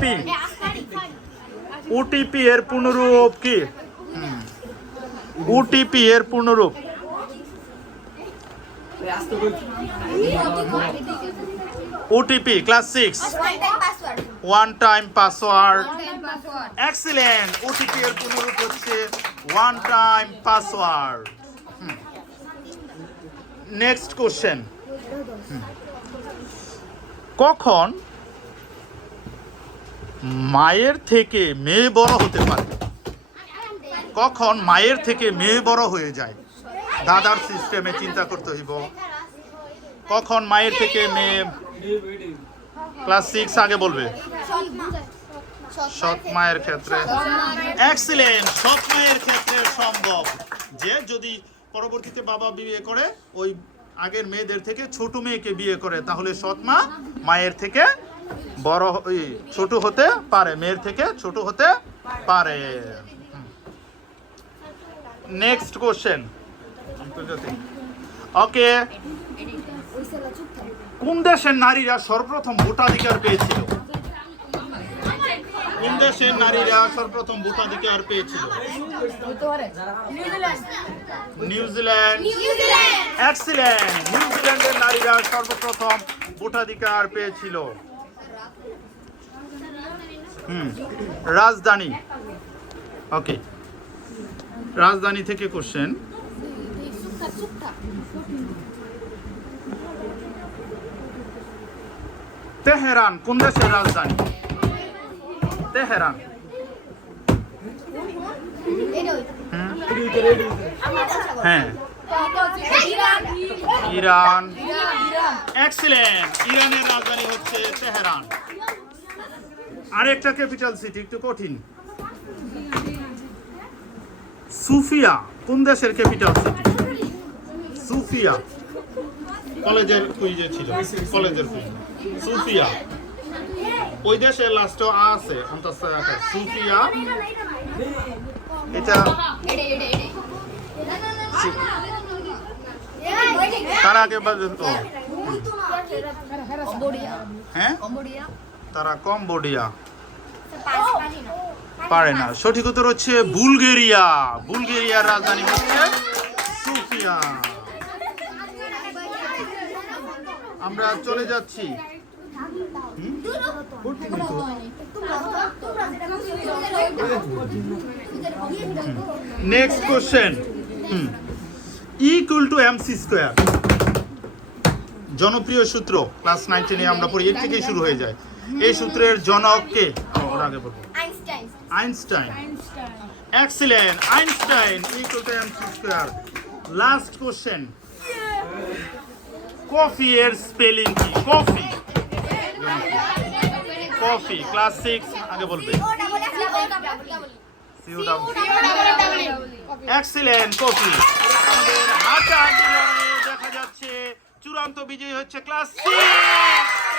OTP OTP এর পূর্ণরূপ কি? ওটিপি এর পূর্ণরূপ OTP class 6 one time password. Excellent. OTP এর পূর্ণরূপ হচ্ছে one time password. Next question, কখন মায়ের থেকে মেয়ে বড় হতে পারে? কখন মায়ের থেকে মেয়ে বড় হয়ে যায়? দাদার সিস্টেমে চিন্তা করতে হইব। কখন মায়ের থেকে মেয়ে? ক্লাস 6 আগে বলবে। সৎ মায়ের ক্ষেত্রে। এক্সিলেন্ট। সৎ মায়ের ক্ষেত্রে সম্ভব, যে যদি পরবর্তীতে বাবা বিয়ে করে ওই আগের মেয়েদের থেকে ছোট মেয়েকে বিয়ে করে, তাহলে সৎ মা মায়ের থেকে বড় ছোট হতে পারে, মেয়ের থেকে ছোট হতে পারে। নেক্সট কোশ্চেন, ওকে। কোন দেশের নারীরা সর্বপ্রথম ভোটাধিকার পেয়েছিল? কোন দেশের নারীরা সর্বপ্রথম ভোটাধিকার পেয়েছিল? নিউজিল্যান্ড। এক্সিলেন্ট। নিউজিল্যান্ডের নারীরা সর্বপ্রথম ভোটাধিকার পেয়েছিল। রাজধানী, ওকে, রাজধানী থেকে কোশ্চেন। তেহরান কোন দেশের রাজধানী? তেহরান। হ্যাঁ, ইরান। এক্সিলেন্ট। ইরানের রাজধানী হচ্ছে তেহরান। আরেকটা ক্যাপিটাল সিটি একটু কঠিন। সুফিয়া কোন দেশের ক্যাপিটাল সিটি? সুফিয়া কলেজের কুইজে ছিল, কলেজের কুইজ। সুফিয়া ওই দেশের লাস্টে আছে সুফিয়া। এটা তার আগে হ্যাঁ, তারা কম্বোডিয়া পারে না। সঠিক উত্তর হচ্ছে বুলগেরিয়া। বুলগেরিয়ার রাজধানী হচ্ছে সোফিয়া। আমরা চলে যাচ্ছি। Next question, equal to MC square জনপ্রিয় সূত্র। ক্লাস 9-10 আমরা পড়ি, এর থেকেই শুরু হয়ে যায়। এই সূত্রের জনক কে? ওর আগে বলবো Einstein. Excellent. Einstein equal to MC square. Last question, coffee এর স্পেলিং কি? কফি, কফি ক্লাস 6 আগে বলবে। এক্সিলেন্ট। কফি। আমাদের হাড্ডাহাড্ডি লড়াইয়ে দেখা যাচ্ছে চূড়ান্ত বিজয়ী হচ্ছে ক্লাস 6।